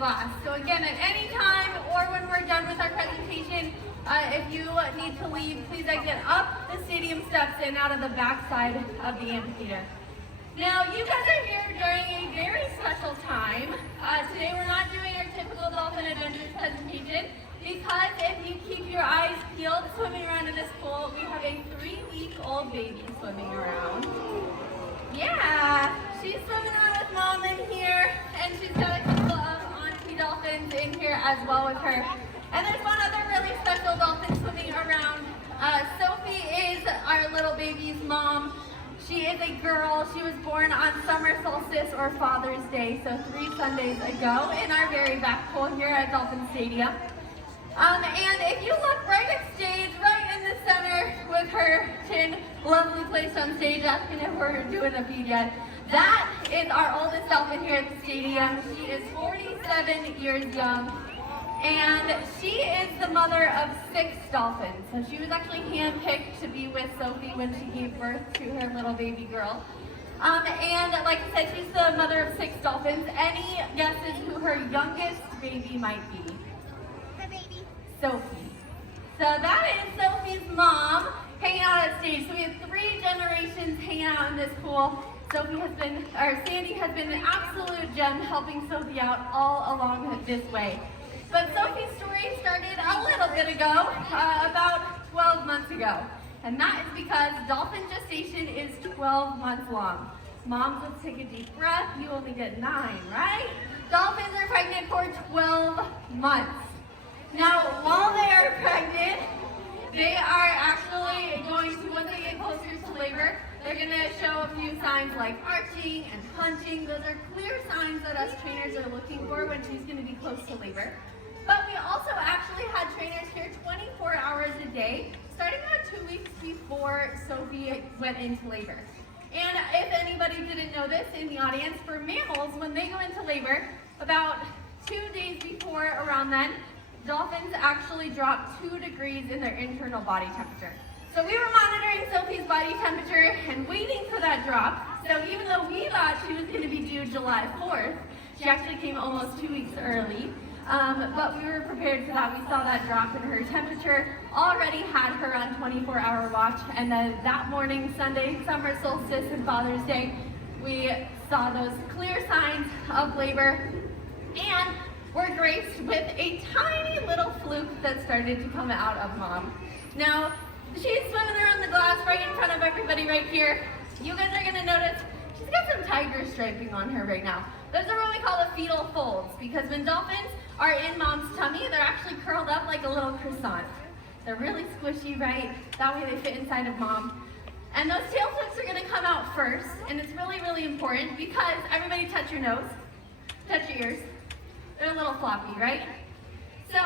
glass. So again, at any time or when we're done with our presentation, if you need to leave, please exit up the stadium steps and out of the back side of the amphitheater. Now, you guys are here during a very special time. Today we're not doing our typical Dolphin Adventures presentation because if you keep your eyes peeled swimming around in this pool, we have a 3-week-old baby swimming around. Yeah, she's swimming around with mom in here, and she's got a couple of auntie dolphins in here as well with her. And there's one other really special dolphin swimming around. Sophie is our little baby's mom. She is a girl. She was born on summer solstice or Father's Day, so 3 Sundays ago in our very back pool here at Dolphin Stadium. And if you look right at stage, right in the center with her chin lovely placed on stage, asking if we're doing a feed yet, that is our oldest dolphin here at the stadium. She is 47 years young. And she is the mother of 6 dolphins. So she was actually handpicked to be with Sophie when she gave birth to her little baby girl. And like I said, she's the mother of 6 dolphins. Any guesses who her youngest baby might be? Her baby. Sophie. So that is Sophie's mom hanging out at stage. So we have 3 generations hanging out in this pool. Sandy has been an absolute gem helping Sophie out all along this way. But Sophie's story started a little bit ago, about 12 months ago. And that is because dolphin gestation is 12 months long. Moms, let's take a deep breath. You only get 9, right? Dolphins are pregnant for 12 months. Now, while they are pregnant, they are actually going to, once they get closer to labor, they're going to show a few signs like arching and hunching. Those are clear signs that us trainers are looking for when she's going to be close to labor. But we also actually had trainers here 24 hours a day, starting about 2 weeks before Sophie went into labor. And if anybody didn't know this in the audience, for mammals, when they go into labor, about 2 days before, around then, dolphins actually drop 2 degrees in their internal body temperature. So we were monitoring Sophie's body temperature and waiting for that drop. So even though we thought she was going to be due July 4th, she actually came almost 2 weeks early. But we were prepared for that. We saw that drop in her temperature, already had her on 24-hour watch, and then that morning, Sunday, summer solstice and Father's Day, we saw those clear signs of labor, and were graced with a tiny little fluke that started to come out of mom. Now, she's swimming around the glass right in front of everybody right here. You guys are gonna notice she's got some tiger striping on her right now. Those are what we call the fetal folds, because when dolphins are in mom's tummy, they're actually curled up like a little croissant. They're really squishy, right? That way they fit inside of mom. And those tail flukes are gonna come out first, and it's really, really important because everybody touch your nose, touch your ears. They're a little floppy, right? So,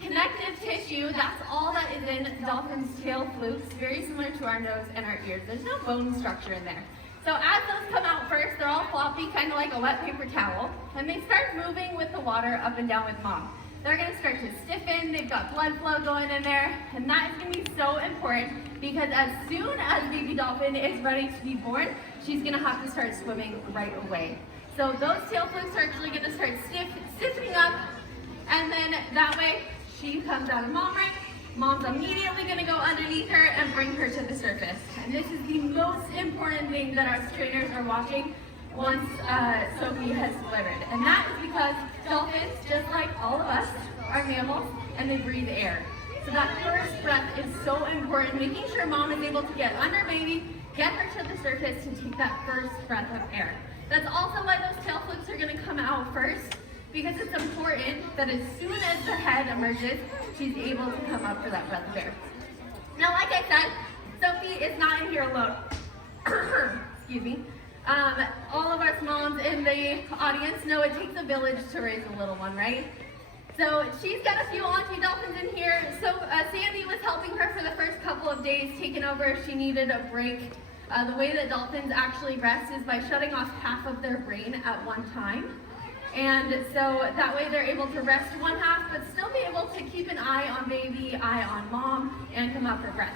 connective tissue, that's all that is in dolphins' tail flukes, very similar to our nose and our ears. There's no bone structure in there. So as those come out first, they're all floppy, kind of like a wet paper towel, and they start moving with the water up and down with mom. They're gonna start to stiffen, they've got blood flow going in there, and that is gonna be so important because as soon as baby dolphin is ready to be born, she's gonna have to start swimming right away. So those tail flukes are actually gonna start stiffening up, and then that way she comes out of mom right. Mom's immediately gonna go underneath her and bring her to the surface. And this is the most important thing that our trainers are watching once Sophie has delivered. And that is because dolphins, just like all of us, are mammals and they breathe air. So that first breath is so important, making sure mom is able to get under baby, get her to the surface to take that first breath of air. That's also why those tail flukes are gonna come out first, because it's important that as soon as the head emerges, she's able to come up for that breath of air. Now, like I said, Sophie is not in here alone. Excuse me. All of us moms in the audience know it takes a village to raise a little one, right? So she's got a few auntie dolphins in here. So Sandy was helping her for the first couple of days, taking over if she needed a break. The way that dolphins actually rest is by shutting off half of their brain at one time. And so that way they're able to rest one half, but still be able to keep an eye on baby, eye on mom, and come out for breath.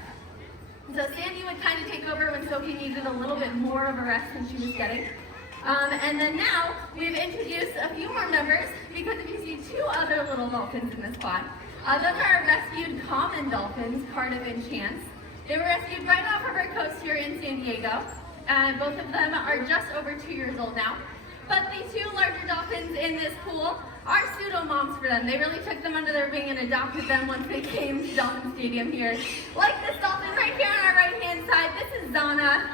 So Sandy would kind of take over when Sophie needed a little bit more of a rest than she was getting. And then now we've introduced a few more members because if you see two other little dolphins in this quad, those are our rescued common dolphins, Cardiff and Chance. They were rescued right off of our coast here in San Diego. Both of them are just over 2 years old now. But the two larger dolphins in this pool are pseudo moms for them. They really took them under their wing and adopted them once they came to Dolphin Stadium here. Like this dolphin right here on our right hand side, this is Zana.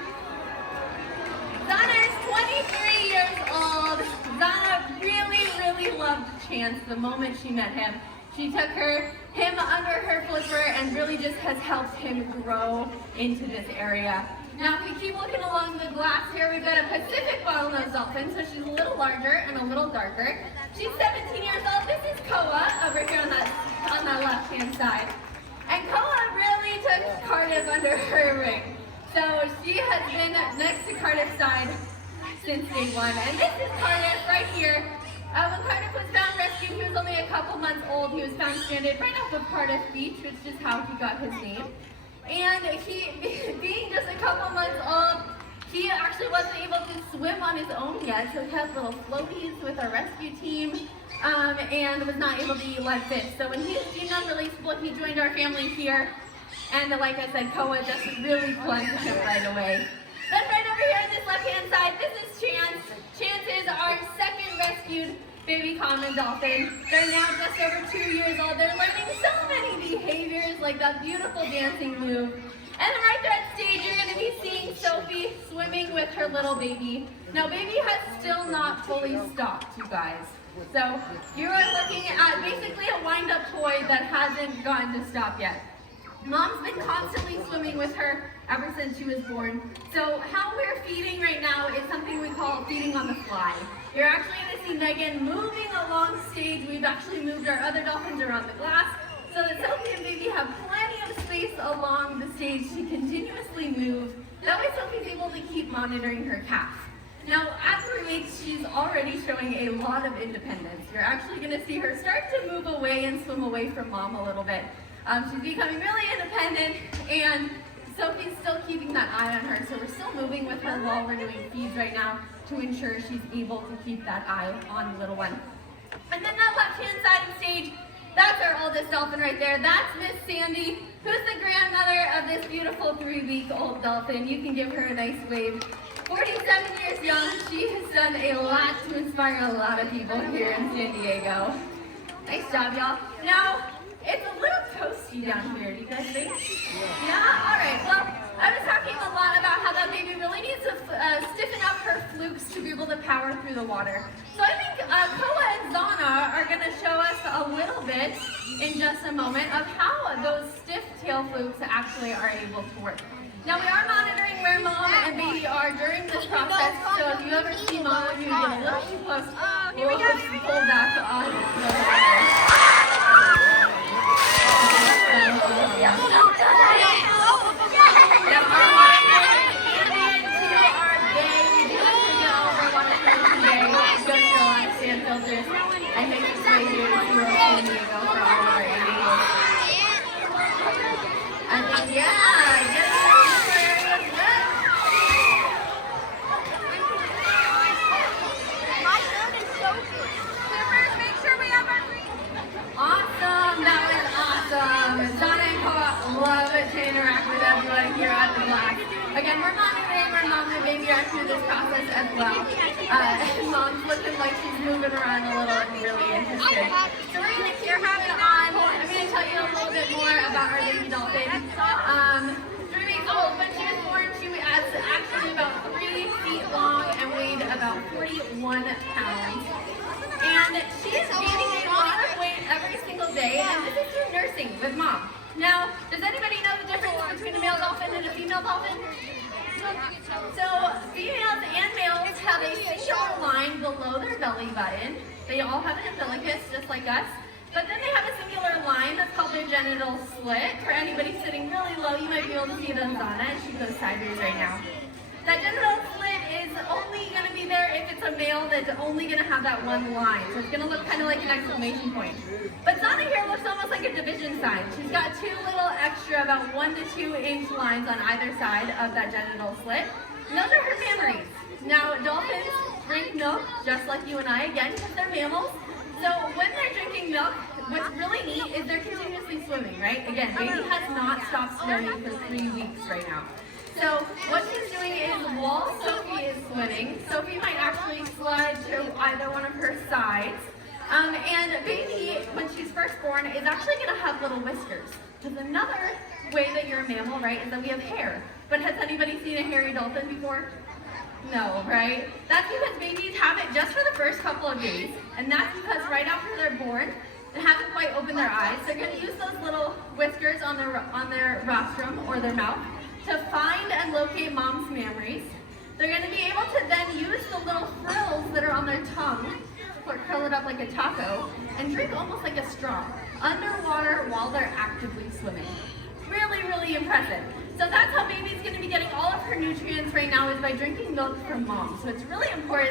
Zana is 23 years old. Zana really loved Chance the moment she met him. She took him under her flipper and really just has helped him grow into this area. Now, if we keep looking along the glass here, we've got a Pacific bottlenose dolphin, so she's a little larger and a little darker. She's 17 years old. This is Koa over here on that left-hand side. And Koa really took Cardiff under her wing. So she has been next to Cardiff's side since day one. And this is Cardiff right here. When Cardiff was found rescued, he was only a couple months old. He was found stranded right off of Cardiff Beach, which is how he got his name. And he, being just a couple months old, he actually wasn't able to swim on his own yet, so he had little floaties with our rescue team and was not able to eat live fish. So when he was deemed unreleasable, he joined our family here, and like I said, Koa just really plunged him right away. Then right over here on this left-hand side, this is Chance. Chance is our second rescued baby common dolphin. They're now just over 2 years old. They're learning so many behaviors, like that beautiful dancing move. And then right there at stage, you're going to be seeing Sophie swimming with her little baby. Now, baby has still not fully stopped, you guys. So you are looking at basically a wind-up toy that hasn't gotten to stop yet. Mom's been constantly swimming with her ever since she was born. So how we're feeding right now is something we call feeding on the fly. You're actually going to see Megan moving along stage. We've actually moved our other dolphins around the glass so that Sophie and Baby have plenty of space along the stage to continuously move. That way Sophie's able to keep monitoring her calf. Now, at 3 weeks, she's already showing a lot of independence. You're actually going to see her start to move away and swim away from mom a little bit. She's becoming really independent, and Sophie's still keeping that eye on her, so we're still moving with her while we're doing feeds right now to ensure she's able to keep that eye on the little one. And then that left-hand side of the stage, that's our oldest dolphin right there. That's Miss Sandy, who's the grandmother of this beautiful 3-week-old dolphin. You can give her a nice wave. 47 years young, she has done a lot to inspire a lot of people here in San Diego. Nice job, y'all. Now, it's a little toasty down here, do you guys think? Yeah? All right, well, I was talking a lot about how that baby really needs to stiffen up her flukes to be able to power through the water. So I think Koa and Zana are going to show us a little bit in just a moment of how those stiff tail flukes actually are able to work. Now we are monitoring where mom and baby are during this process, so if you ever see mom when you get a little too close, we'll pull back on the water. And make this way here to San Diego for all of our animals. I think, yeah, get it areas good. My phone is so good. Clippers, make sure we have our green. Awesome, that was awesome. Zana and Koa love to interact with everyone here at the glass. Again, we're monitoring where mom and baby are through this process as well. Mom's looking like she's moving around a little and really interested. So we're going to keep moving on. I'm going to tell you a little bit more about our baby dolphin. 3 weeks old, when she was born, she was actually about 3 feet long and weighed about 41 pounds. And she's gaining a lot of weight every single day, and this is through nursing with mom. Now, does anybody know the difference between a male dolphin and a female dolphin? So, females and males have a singular line below their belly button. They all have an umbilicus, just like us. But then they have a singular line that's called their genital slit. For anybody sitting really low, you might be able to see it on Zana, and she goes sideways right now. That genital slit is only going to be there if it's a male that's only going to have that one line. So it's going to look kind of like an exclamation point. But Zana here looks almost like a division sign. She's got 2 little extra, about 1 to 2 inch lines on either side of that genital slit. And those are her mammaries. Now, dolphins drink milk just like you and I, again, because they're mammals. So when they're drinking milk, what's really neat is they're continuously swimming, right? Again, baby has not stopped swimming for 3 weeks right now. So what she's doing is while Sophie is swimming, Sophie might actually slide to either one of her sides. And baby, when she's first born, is actually going to have little whiskers. Because another way that you're a mammal, right, is that we have hair. But has anybody seen a hairy dolphin before? No, right? That's because babies have it just for the first couple of days. And that's because right after they're born, they haven't quite opened their eyes. They're going to use those little whiskers on their rostrum or their mouth to find and locate mom's mammaries. They're going to be able to then use the little frills that are on their tongue, or curl it up like a taco, and drink almost like a straw underwater while they're actively swimming. Really, really impressive. So that's how baby's going to be getting all of her nutrients right now, is by drinking milk from mom. So it's really important